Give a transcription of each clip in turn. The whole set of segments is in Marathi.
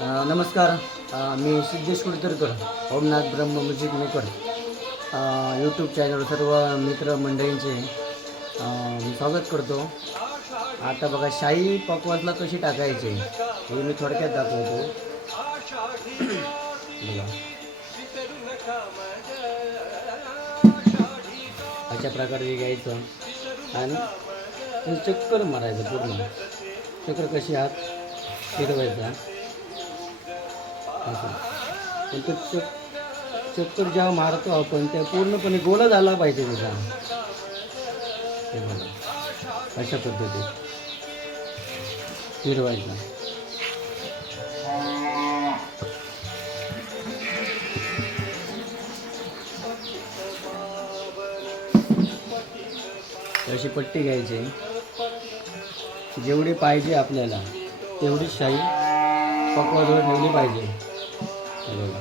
नमस्कार. मी सिद्धेश कुडतरकर ओमनाथ ब्रह्म म्युझिक मेकर. यूट्यूब चॅनल सर्व मित्रमंडळींचे मंडळींचे मी स्वागत करतो. आता बघा शाही पकवाजला कशी टाकायची हे मी थोडक्यात दाखवतो. बघा. अशा प्रकारे घ्यायचं. आणि चक्कर मारायचं पूर्ण. चक्कर कशी आत फिरवायचा असं पण तो चक चक्कर जेव्हा मारतो आपण त्या पूर्णपणे गोला झाला पाहिजे त्याचा हे बघा. अशा पद्धतीत. फिरवायचा अशी पट्टी घ्यायची. जेवढी पाहिजे आपल्याला तेवढी शाई पकवाजवळ ठेवली पाहिजे. बघा.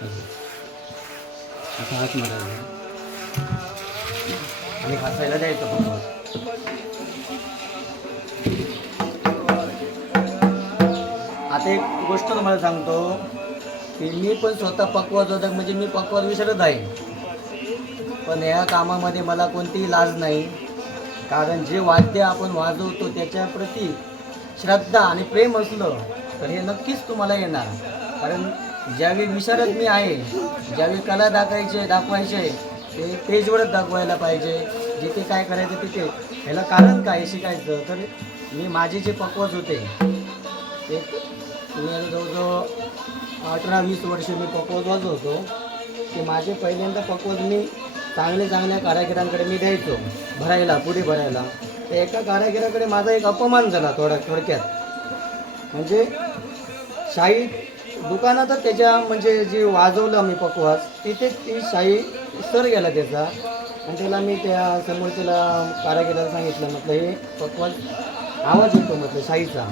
असं. हात मारायचा आणि खासायला द्यायचं पकवाज आता एक गोष्ट तुम्हाला सांगतो की मी पण स्वतः पकवाज होता म्हणजे मी पकवाज विसरत आहे पण या कामामध्ये मला कोणतीही लाज नाही कारण जे वाद्य आपण वाजवतो त्याच्याप्रती श्रद्धा आणि प्रेम असलं तर हे नक्कीच तुम्हाला येणार. कारण ज्यावेळी विशारद मी आहे ज्यावेळी कला दाखवायचे दाखवायचे ते पेजवरच दाखवायला पाहिजे. जिथे काय करायचं तिथे. ह्याला कारण काय शिकायचं? तर मी माझे जे पक्वज होते ते मी जवळजवळ अठरा वीस वर्ष मी पक्वज वाजवतो ते माझे पहिल्यांदा पक्वज मी चांगल्या चांगल्या कारागिरांकडे मी द्यायचो भरायला पुढे भरायला. तर एका कारागिराकडे माझा एक अपमान झाला थोड्या थोडक्यात. म्हणजे शाही दुकानातच त्याच्या म्हणजे जे वाजवलं मी पकवास तिथे ती शाही सर गेला त्याचा. आणि त्याला मी त्या समोर त्याला कारागिराला सांगितलं म्हटलं हे पकवास आवाज येतो म्हटलं शाहीचा.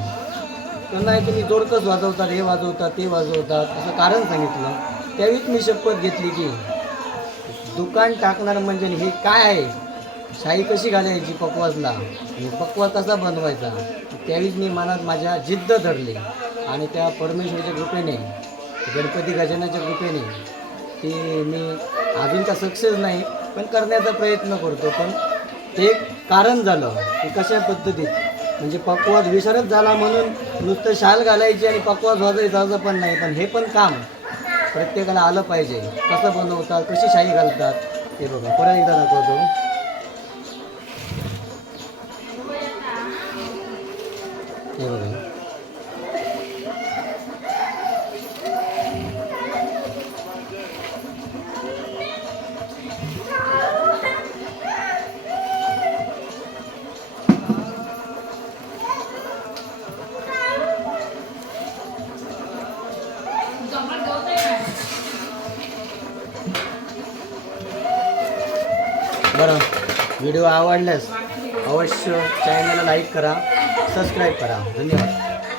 त्यांना एक तुम्ही जोडकच वाजवतात हे वाजवतात ते वाजवतात असं कारण सांगितलं. त्यावेळीच मी शपथ घेतली की दुकान टाकणार म्हणजे हे काय आहे? शाई कशी घालायची पकवाजला? पकवा कसा बनवायचा? त्यावेळीच मी मनात माझ्या जिद्द धरली. आणि त्या परमेश्वराच्या कृपेने गणपती गजानाच्या कृपेने ती मी अजून का सक्सेस नाही पण करण्याचा प्रयत्न करतो. पण ते एक कारण झालं. की कशा पद्धतीत? म्हणजे पकवाज विसरत झाला म्हणून नुसतं शाल घालायची आणि पकवाज वाजायचा असं पण नाही. पण हे पण काम प्रत्येकाला आलं पाहिजे. कसं बनवतात कशी शाही घालतात ते बघा. परत एकदा दाखवतो. हे बघा. बरं व्हिडिओ आवडल्यास अवश्य चॅनलला लाईक करा सबस्क्राईब करा. धन्यवाद.